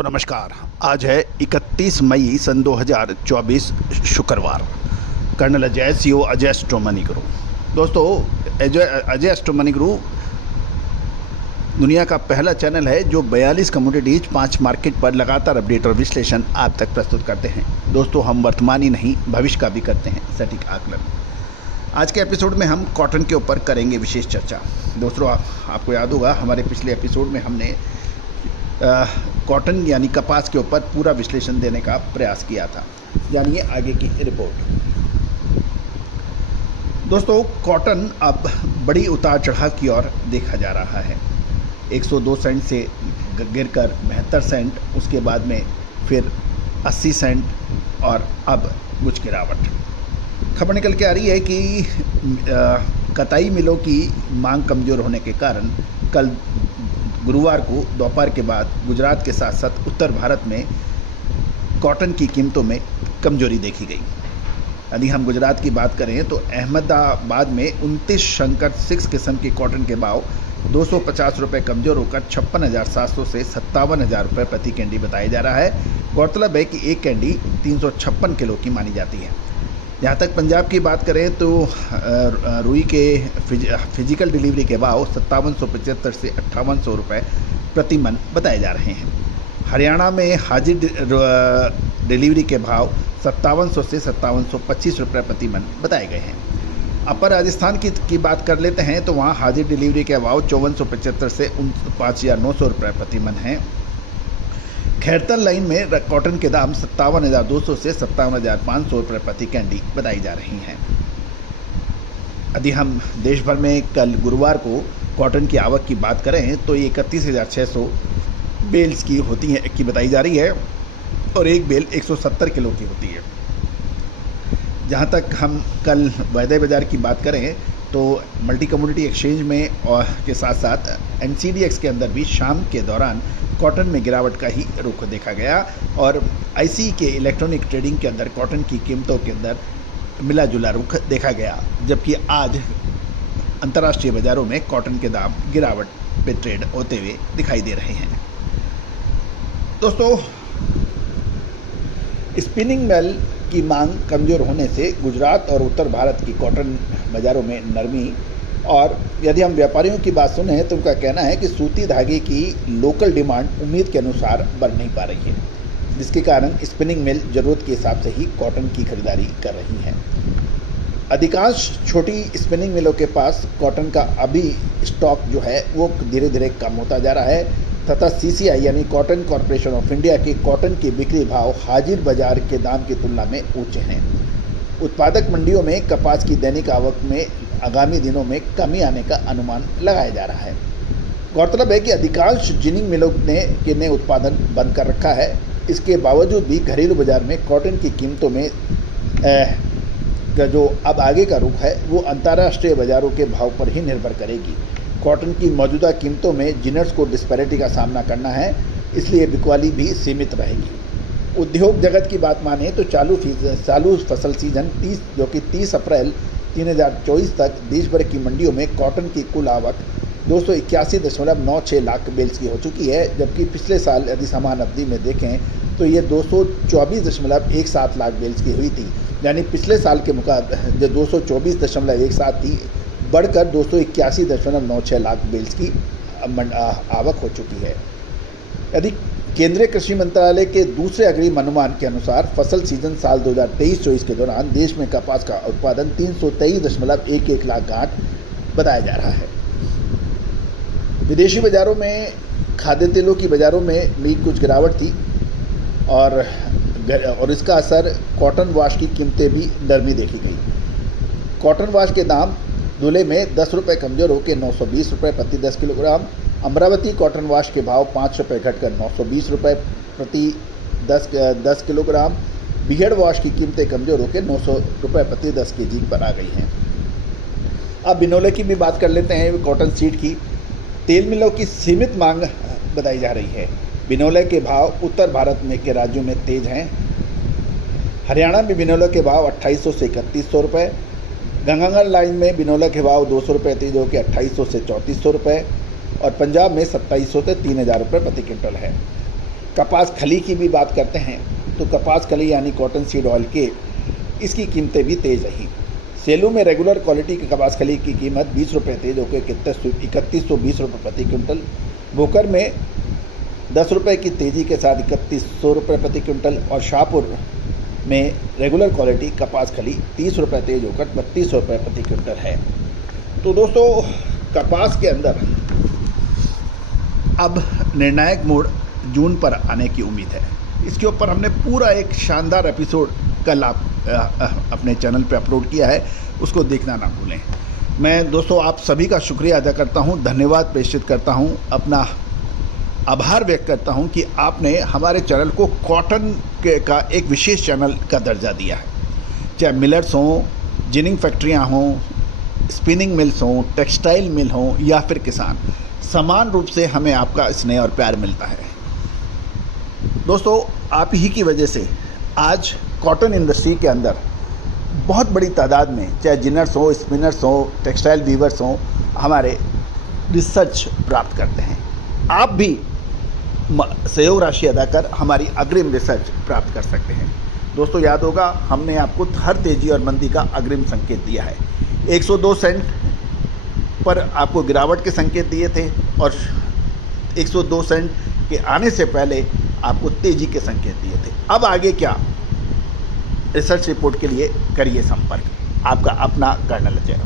दोस्तों नमस्कार। आज है 31 मई सन 2024 शुक्रवार। Colonel Ajay CO Ajay astro money guru. दोस्तों अजय एस्ट्रो मनी गुरु दुनिया का पहला चैनल है जो 42 कमोडिटीज 5 मार्केट पर लगातार अपडेट और विश्लेषण आप तक प्रस्तुत करते हैं। दोस्तों हम वर्तमान ही नहीं भविष्य का भी करते हैं सटीक आकलन। आज के एपिसोड में हम कॉटन के ऊपर करेंगे विशेष चर्चा। दोस्तों आपको याद होगा हमारे पिछले एपिसोड में हमने कॉटन यानी कपास के ऊपर पूरा विश्लेषण देने का प्रयास किया था। जानिए आगे की रिपोर्ट। दोस्तों कॉटन अब बड़ी उतार चढ़ाव की ओर देखा जा रहा है। 102 सेंट से गिरकर 72 सेंट, उसके बाद में फिर 80 सेंट और अब कुछ गिरावट। खबर निकल के आ रही है कि कताई मिलों की मांग कमज़ोर होने के कारण कल गुरुवार को दोपहर के बाद गुजरात के साथ साथ उत्तर भारत में कॉटन की कीमतों में कमजोरी देखी गई। यदि हम गुजरात की बात करें तो अहमदाबाद में 29 शंकर 6 किस्म की कॉटन के भाव 250 रुपये कमज़ोर होकर 56,700 से 57,000 रुपये प्रति कैंडी बताया जा रहा है। गौरतलब है कि एक कैंडी 356 किलो की मानी जाती है। जहाँ तक पंजाब की बात करें तो रुई के फिजिकल डिलीवरी के भाव 5775 से 5800 रुपये प्रति मन बताए जा रहे हैं। हरियाणा में हाजिर डिलीवरी के भाव 5700 से 5725 रुपये प्रति मन बताए गए हैं। अपर राजस्थान की बात कर लेते हैं तो वहाँ हाजिर डिलीवरी के भाव 5475 से 5,900 रुपये प्रति मन हैं। खैरतन लाइन में कॉटन के दाम 57,200 से 57,500 रुपये प्रति कैंडी बताई जा रही हैं। यदि हम देश भर में कल गुरुवार को कॉटन की आवक की बात करें तो ये 31,600 बेल्स की बताई जा रही है और एक बेल 170 किलो की होती है। जहाँ तक हम कल वायदे बाज़ार की बात करें तो मल्टी कमोडिटी एक्सचेंज में और के साथ साथ NCDX के अंदर भी शाम के दौरान कॉटन में गिरावट का ही रुख देखा गया और IC के इलेक्ट्रॉनिक ट्रेडिंग के अंदर कॉटन की कीमतों के अंदर मिला जुला रुख देखा गया, जबकि आज अंतर्राष्ट्रीय बाज़ारों में कॉटन के दाम गिरावट पे ट्रेड होते हुए दिखाई दे रहे हैं। दोस्तों स्पिनिंग मिल की मांग कमज़ोर होने से गुजरात और उत्तर भारत की कॉटन बाज़ारों में नरमी, और यदि हम व्यापारियों की बात सुने तो उनका कहना है कि सूती धागे की लोकल डिमांड उम्मीद के अनुसार बढ़ नहीं पा रही है, जिसके कारण स्पिनिंग मिल ज़रूरत के हिसाब से ही कॉटन की खरीदारी कर रही हैं। अधिकांश छोटी स्पिनिंग मिलों के पास कॉटन का अभी स्टॉक जो है वो धीरे धीरे कम होता जा रहा है तथा CCI यानी कॉटन कॉरपोरेशन ऑफ इंडिया के कॉटन के बिक्री भाव हाजिर बाजार के दाम की तुलना में ऊंचे हैं। उत्पादक मंडियों में कपास की दैनिक आवक में आगामी दिनों में कमी आने का अनुमान लगाया जा रहा है। गौरतलब है कि अधिकांश जिनिंग मिलों ने उत्पादन बंद कर रखा है। इसके बावजूद भी घरेलू बाजार में कॉटन की कीमतों में जो अब आगे का रुख है वो अंतर्राष्ट्रीय बाज़ारों के भाव पर ही निर्भर करेगी। कॉटन की मौजूदा कीमतों में जिनर्स को डिस्पैरिटी का सामना करना है, इसलिए बिकवाली भी सीमित रहेगी। उद्योग जगत की बात माने तो चालू फसल सीजन 30 अप्रैल 2024 तक देश भर की मंडियों में कॉटन की कुल आवक 281.96 लाख बेल्स की हो चुकी है, जबकि पिछले साल यदि समान अवधि में देखें तो ये 224.17 लाख बेल्स की हुई थी। यानी पिछले साल के मुकाबले जो 224.17 थी बढ़कर 281.96 लाख बेल्स की आवक हो चुकी है। यदि केंद्रीय कृषि मंत्रालय के दूसरे अग्रिम अनुमान के अनुसार फसल सीजन साल 2023-24 के दौरान देश में कपास का उत्पादन 323.11 लाख गांठ बताया जा रहा है। विदेशी बाज़ारों में खाद्य तेलों की बाज़ारों में भी कुछ गिरावट थी और इसका असर कॉटन वाश की कीमतें भी नरमी देखी गई। कॉटन वाश के दाम धुले में 10 रुपये कमज़ोर होकर 920 रुपये प्रति 10 किलोग्राम। अमरावती कॉटन वाश के भाव 5 रुपये घटकर 920 रुपये प्रति 10 किलोग्राम। बिहड़ वाश की कीमतें कमज़ोर होकर 900 रुपये प्रति 10 kg पर आ गई हैं। अब बिनोले की भी बात कर लेते हैं। कॉटन सीड की तेल मिलों की सीमित मांग बताई जा रही है। बिनोले के भाव उत्तर भारत में के राज्यों में तेज हैं। हरियाणा में बिनोले के भाव 2800 से 3100 रुपये। गंगानगर लाइन में बिनोले के भाव 200 रुपये तेज होकर 2800 से 3400 रुपये और पंजाब में 2700 से 3000 रुपये प्रति क्विंटल है। कपास खली की भी बात करते हैं तो कपास खली यानी कॉटन सीड ऑयल के इसकी कीमतें भी तेज़ रही। सेलू में रेगुलर क्वालिटी की कपास खली की कीमत 20 रुपये तेज होकर 3120 रुपये प्रति क्विंटल, भोकर में 10 रुपये की तेज़ी के साथ 3100 रुपये प्रति क्विंटल और शाहपुर में रेगुलर क्वालिटी कपास खली 30 रुपये तेज होकर 32 रुपये प्रति क्विंटल है। तो दोस्तों, कपास के अंदर अब निर्णायक मोड़ जून पर आने की उम्मीद है। इसके ऊपर हमने पूरा एक शानदार एपिसोड कल आप अपने चैनल पे अपलोड किया है, उसको देखना ना भूलें। मैं दोस्तों आप सभी का शुक्रिया अदा करता हूं, धन्यवाद प्रेषित करता हूं, अपना आभार व्यक्त करता हूं कि आपने हमारे चैनल को कॉटन का एक विशेष चैनल का दर्जा दिया है। चाहे मिलर्स हों, जिनिंग फैक्ट्रियाँ हों, स्पिनिंग मिल्स हों, टेक्सटाइल मिल हों या फिर किसान, समान रूप से हमें आपका स्नेह और प्यार मिलता है। दोस्तों, आप ही की वजह से आज कॉटन इंडस्ट्री के अंदर बहुत बड़ी तादाद में चाहे जिनर्स हो, स्पिनर्स हो, टेक्सटाइल वीवर्स हों, हमारे रिसर्च प्राप्त करते हैं। आप भी सहयोग राशि अदा कर हमारी अग्रिम रिसर्च प्राप्त कर सकते हैं। दोस्तों, याद होगा हमने आपको हर तेज़ी और मंदी का अग्रिम संकेत दिया है। 102 सेंट पर आपको गिरावट के संकेत दिए थे और 102 सेंट के आने से पहले आपको तेज़ी के संकेत दिए थे। अब आगे क्या, रिसर्च रिपोर्ट के लिए करिए संपर्क। आपका अपना कर्नल अजय।